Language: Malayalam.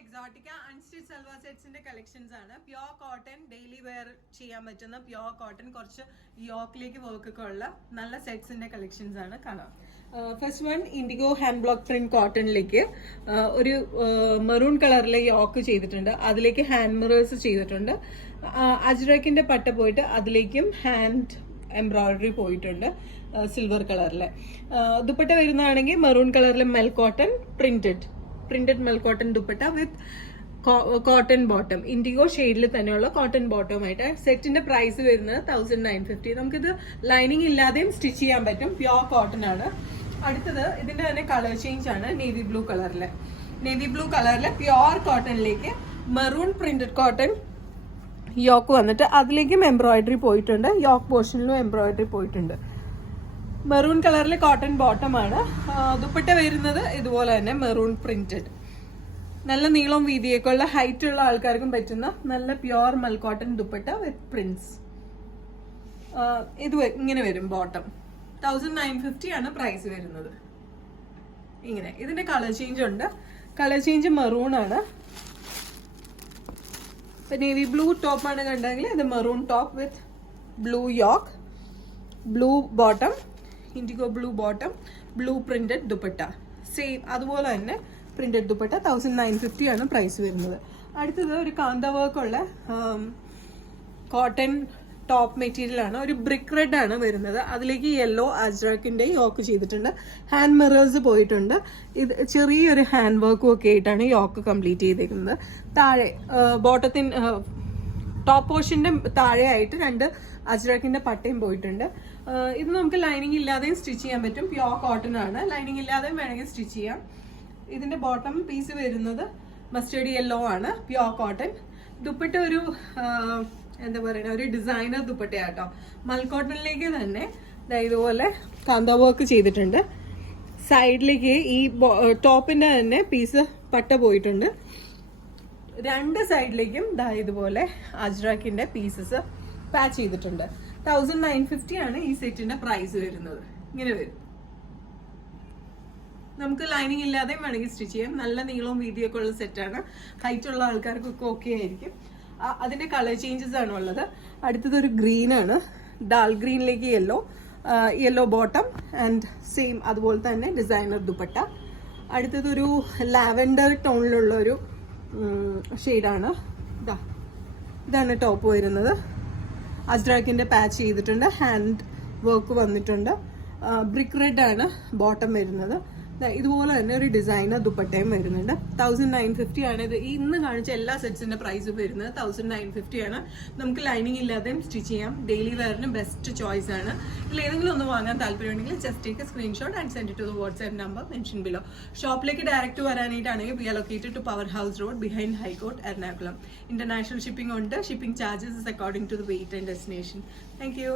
എക്സോട്ടിക്ക അൺസ്റ്റിച്ച് സൽവാർ സെറ്റ്സിന്റെ കളക്ഷൻസ് ആണ്. പ്യോർ കോട്ടൺ ഡെയിലി വെയർ ചെയ്യാൻ പറ്റുന്ന പ്യോർ കോട്ടൺ, കുറച്ച് യോക്കിലേക്ക് വർക്ക് ഒക്കെ ഉള്ള നല്ല സെറ്റ്സിന്റെ കളക്ഷൻസ് ആണ്. കാണാം. First one indigo hand block print കോട്ടണിലേക്ക് ഒരു മെറൂൺ കളറിലെ യോക്ക് ചെയ്തിട്ടുണ്ട്. അതിലേക്ക് ഹാൻഡ് മിറേഴ്സ് ചെയ്തിട്ടുണ്ട്. അജ്രക്കിന്റെ പട്ട പോയിട്ട് അതിലേക്കും ഹാൻഡ് എംബ്രോയിഡറി പോയിട്ടുണ്ട് സിൽവർ കളറിലെ. ദുപ്പട്ട വരുന്നതാണെങ്കിൽ മെറൂൺ കളറിലെ mel cotton printed mel cotton dupatta with cotton bottom, indigo ഷെയ്ഡിൽ തന്നെയുള്ള കോട്ടൺ ബോട്ടമായിട്ട്. സെറ്റിന്റെ പ്രൈസ് വരുന്നത് 1950. നമുക്കിത് ലൈനിങ് ഇല്ലാതെയും സ്റ്റിച്ച് ചെയ്യാൻ പറ്റും. പ്യോർ കോട്ടൺ ആണ്. അടുത്തത് ഇതിന്റെ തന്നെ കളർ ചേഞ്ച് ആണ്. നേവി ബ്ലൂ കളറിലെ പ്യോർ കോട്ടണിലേക്ക് മെറൂൺ പ്രിന്റഡ് കോട്ടൺ യോക്ക് വന്നിട്ട് അതിലേക്കും എംബ്രോയിഡറി പോയിട്ടുണ്ട്. യോക്ക് പോർഷനിലും എംബ്രോയിഡറി പോയിട്ടുണ്ട്. മെറൂൺ കളറിലെ കോട്ടൺ ബോട്ടം ആണ്. ദുപ്പട്ട വരുന്നത് ഇതുപോലെ തന്നെ മെറൂൺ പ്രിന്റഡ്. നല്ല നീളവും വീതിയൊക്കെ ഉള്ള ഹൈറ്റ് ഉള്ള ആൾക്കാർക്കും പറ്റുന്ന നല്ല പ്യോർ മൽ കോട്ടൺ ദുപ്പട്ട വിത്ത് പ്രിന്റ്സ്. ഇത് ഇങ്ങനെ വരും. ബോട്ടം 1950 ആണ് പ്രൈസ് വരുന്നത്. ഇങ്ങനെ. ഇതിന്റെ കളർ ചേഞ്ച് ഉണ്ട്. കളർ ചേഞ്ച് മെറൂൺ ആണ്. ഇപ്പൊ നേവി ബ്ലൂ ടോപ്പ് ആണ് കണ്ടെങ്കിൽ ഇത് maroon top with blue yoke, blue bottom, indigo blue bottom, blue printed dupatta. Same അതുപോലെ തന്നെ പ്രിന്റഡ് ദുപ്പട്ട 1950 ആണ് പ്രൈസ് വരുന്നത്. അടുത്തത് ഒരു കാന്ത വർക്ക് ഉള്ള കോട്ടൺ ടോപ്പ് മെറ്റീരിയൽ ആണ്. ഒരു ബ്രിക്ക് റെഡ് ആണ് വരുന്നത്. അതിലേക്ക് യെല്ലോ അജ്രക്കിന്റെ യോക്ക് ചെയ്തിട്ടുണ്ട്. ഹാൻഡ് മിറേഴ്സ് പോയിട്ടുണ്ട്. ഇത് ചെറിയൊരു ഹാൻഡ് വർക്കും ഒക്കെ ആയിട്ടാണ് യോക്ക് കംപ്ലീറ്റ് ചെയ്തേക്കുന്നത്. താഴെ ബോട്ടത്തിന് ടോപ്പ് പോർഷന്റെ താഴെയായിട്ട് 2 അജ്രക്കിന്റെ പട്ടയും പോയിട്ടുണ്ട്. ഇത് നമുക്ക് ലൈനിങ് ഇല്ലാതെയും സ്റ്റിച്ച് ചെയ്യാൻ പറ്റും. പ്യോർ കോട്ടൺ ആണ്. ലൈനിങ് ഇല്ലാതെയും വേണമെങ്കിൽ സ്റ്റിച്ച് ചെയ്യാം. ഇതിന്റെ ബോട്ടം പീസ് വരുന്നത് മസ്റ്റേർഡ് യെല്ലോ ആണ്. Pure cotton. ദുപ്പട്ട ഒരു എന്താ പറയുക, ഒരു ഡിസൈനർ ദുപ്പട്ടയാട്ടോ. മൽക്കോട്ടണിലേക്ക് തന്നെ ഇതുപോലെ കാന്ത വർക്ക് ചെയ്തിട്ടുണ്ട്. സൈഡിലേക്ക് ഈ ടോപ്പിന്റെ തന്നെ പീസ് പട്ട പോയിട്ടുണ്ട്. 2 സൈഡിലേക്കും ഇതുപോലെ അജ്രക്കിന്റെ പീസസ് പാച്ച് ചെയ്തിട്ടുണ്ട്. 1950 ആണ് ഈ സെറ്റിന്റെ പ്രൈസ് വരുന്നത്. ഇങ്ങനെ വരും. നമുക്ക് ലൈനിങ് ഇല്ലാതെയും വേണമെങ്കിൽ സ്റ്റിച്ച് ചെയ്യാം. നല്ല നീളവും വീതിയൊക്കെ ഉള്ള സെറ്റാണ്. ഹൈറ്റ് ഉള്ള ആൾക്കാർക്കൊക്കെ ഓക്കെ ആയിരിക്കും. അതിന്റെ കളർ ചേഞ്ചസ് ആണ് ഉള്ളത്. അടുത്തത് ഒരു ഗ്രീൻ ആണ്. ഡാൾ ഗ്രീനിലേക്ക് യെല്ലോ ബോട്ടം ആൻഡ് സെയിം അതുപോലെ തന്നെ ഡിസൈനർ ദുപ്പട്ട. അടുത്തതൊരു ലാവൻഡർ ടോണിലുള്ള ഒരു ഷെയ്ഡാണ്. ഇതാണ് ടോപ്പ് വരുന്നത്. അജ്രക്കിന്റെ പാച്ച് ചെയ്തിട്ടുണ്ട്. ഹാൻഡ് വർക്ക് വന്നിട്ടുണ്ട്. ബ്രിക്ക് റെഡ് ആണ് ബോട്ടം വരുന്നത്. ഇതുപോലെ തന്നെ ഒരു ഡിസൈനർ ദുപ്പട്ടയും വരുന്നുണ്ട്. 1950 ആണ്. ഇത് ഇന്ന് കാണിച്ച എല്ലാ സെറ്റ്സിന്റെ പ്രൈസ് വരുന്നത് 1950 ആണ്. നമുക്ക് ലൈനിങ് ഇല്ലാതെയും സ്റ്റിച്ച് ചെയ്യാം. ഡെയിലി വെയറിന് ബെസ്റ്റ് ചോയ്സ് ആണ്. ഇതിൽ ഏതെങ്കിലും ഒന്ന് വാങ്ങാൻ താല്പര്യമുണ്ടെങ്കിൽ just take a screenshot and send to the WhatsApp number mention below. ഷോപ്പിലേക്ക് ഡയറക്റ്റ് വരാനായിട്ടാണെങ്കിൽ we are located to power house road behind high court Ernakulam. International shipping ഉണ്ട്. Shipping charges is according to the weight and destination. Thank U.